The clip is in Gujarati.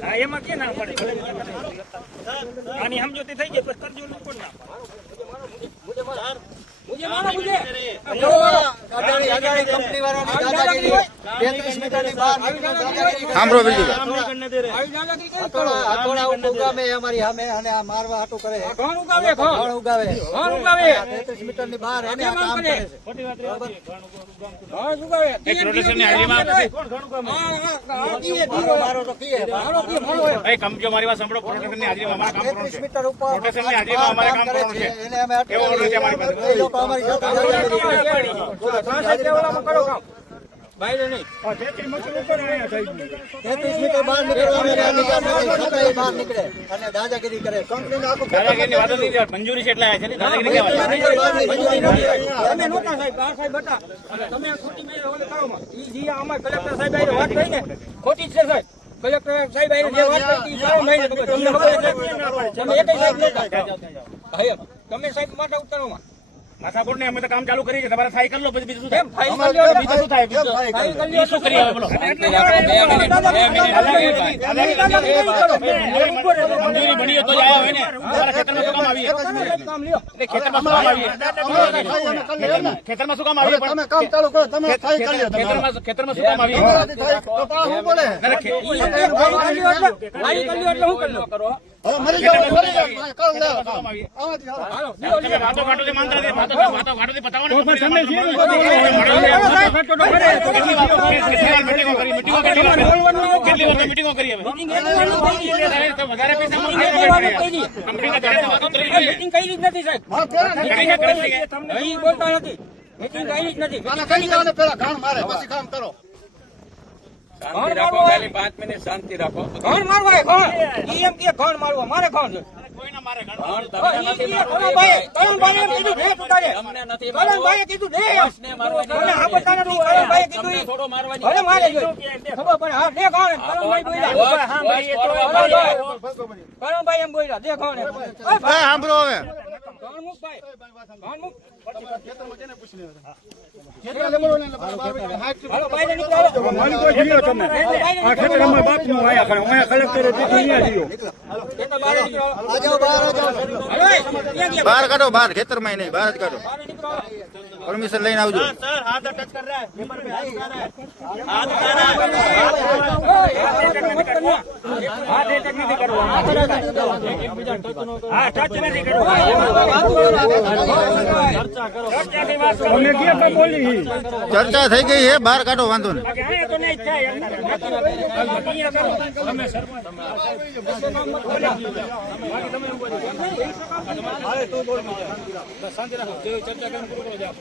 હા એમાં કે ના પડે આની સમજૂતી થઈ ગઈ પછી કરજો કોણ ના મુજે મારો મુજે અદાણી કંપની વાળાની દાદાગીરી 33 મીટરની બહાર સાંભળો બીજું હથોડા ઉગામે અમારી સામે અને આ મારવા હાટું કરે કોણ ઉગાવે 33 મીટરની બહાર એને આ કામ કરે છે ખોટી વાત રે કોણ ઉગાવે એક પ્રોડક્શનની હાજરીમાં મારો તો કીએ ભાઈ કંપનીઓ મારી વાત સાંભળો પ્રોડક્શનની હાજરીમાં અમારે કામ કરવાનું 33 છે મીટર ઉપર પ્રોડક્શનની હાજરીમાં અમારે કામ કરવાનું છે એને અમે કેવો ઓર્ડર છે અમારી પાસે એ લોકો અમારી સાથે કરો કામ બાયરે નહીં 33 મીટર બહાર નીકળવા બહાર નીકળે અને દાદાગીરી કરે કંપનીનો આખો દાદાગીરીની વાત નથી મંજૂરી છે એટલે આયા છે ને દાદાગીરી કેવા તમે નહોતા સાહેબ આ સાહેબ હતા અને તમે ખોટી મેં ઓલે કરો માં ઈ જી અમાર કલેક્ટર સાહેબ આઈને વાત કરી ને ખોટી જ છે સાહેબ કલેક્ટર સાહેબ આઈને જે વાત કરી ઈ કરો નહીં તમને ખબર છે તમે એકઈ સાહેબ નહોતા હા તમે સાહેબ માથા ઉતારો માં માથાપોર ને અમે તો કામ ચાલુ કરી છે તમારે ફાઈ કરી લો પછી બીજું શું થાય ફાઈ કરી લો બીજું શું થાય ફાઈ કરી લો શું કરી હવે બોલો મંજૂરી બની તો જ આવ્યા હોય ને તમારા ખેતરમાં શું કામ આવીએ કામ લ્યો એટલે ખેતરમાં શું કામ આવીએ ખેતરમાં શું કામ આવીએ તમે કામ ચાલુ કરો તમે ફાઈ કરી લો ખેતરમાં શું કામ આવીએ તો પણ હું બોલે ફાઈ કરી એટલે હું કરી લો કરો હવે મરી જાવ કર લે હાલો તમે વાતો કાઢો છે માંગતા છે વાતો કાઢો છે પતાવો ને તો તમે છે મીટિંગો કરી હવે વધારે પૈસા કંપનીના ઘરે વાતો કરી મીટિંગ કરી જ નથી સાહેબ તમને બોલતા નથી મીટિંગ કરી જ નથી કઈ જવાને પેલા ઘાણ મારે પછી કામ કરો શાંતિ રાખો, ખાલી 5 મિનિટ શાંતિ રાખો. ઘણ મારવા ઘણ ઈ એમ કે ઘણ મારવા મારે ઘણ છે કોઈના મારે ઘણ તમને નથી મારવું. કલમભાઈએ કીધું દે તુતારે તમને નથી મારવું. કલમભાઈએ કીધું દે બસને મારવા મને આ બતાના નું કલમભાઈએ કીધું તમને ઈ થોડો મારવાની ભલે મારે જોઈ ખબર પડે હા દે ઘણ કલમભાઈ બોલ્યા હા ભાઈ એ તો કલમભાઈ એમ બોલ્યા દે ઘણ સાંભળો હવે ઘણ મુક ભાઈ ઘણ મુક હાલો ભાઈ નીકળો મારી કોઈ જીઓ તમે આ ખેતરમાં બાપનું આયા કરે હું કલેક્ટરે દીધું અહીંયા જીઓ એ તો બહાર નીકળો આ જાઓ બહાર આ જાઓ હલો ક્યાં ગયા બહાર કાઢો બહાર ખેતરમાં નહીં બહાર જ કાઢો બહાર નીકળો પરમિશન લઈને આવજો અમે ક્યાં બોલી ચર્ચા થઈ ગઈ છે બહાર કાઢો વાંધો નહીં શાંતિ રાખો ચર્ચા કરીને પૂરું કરો જાઓ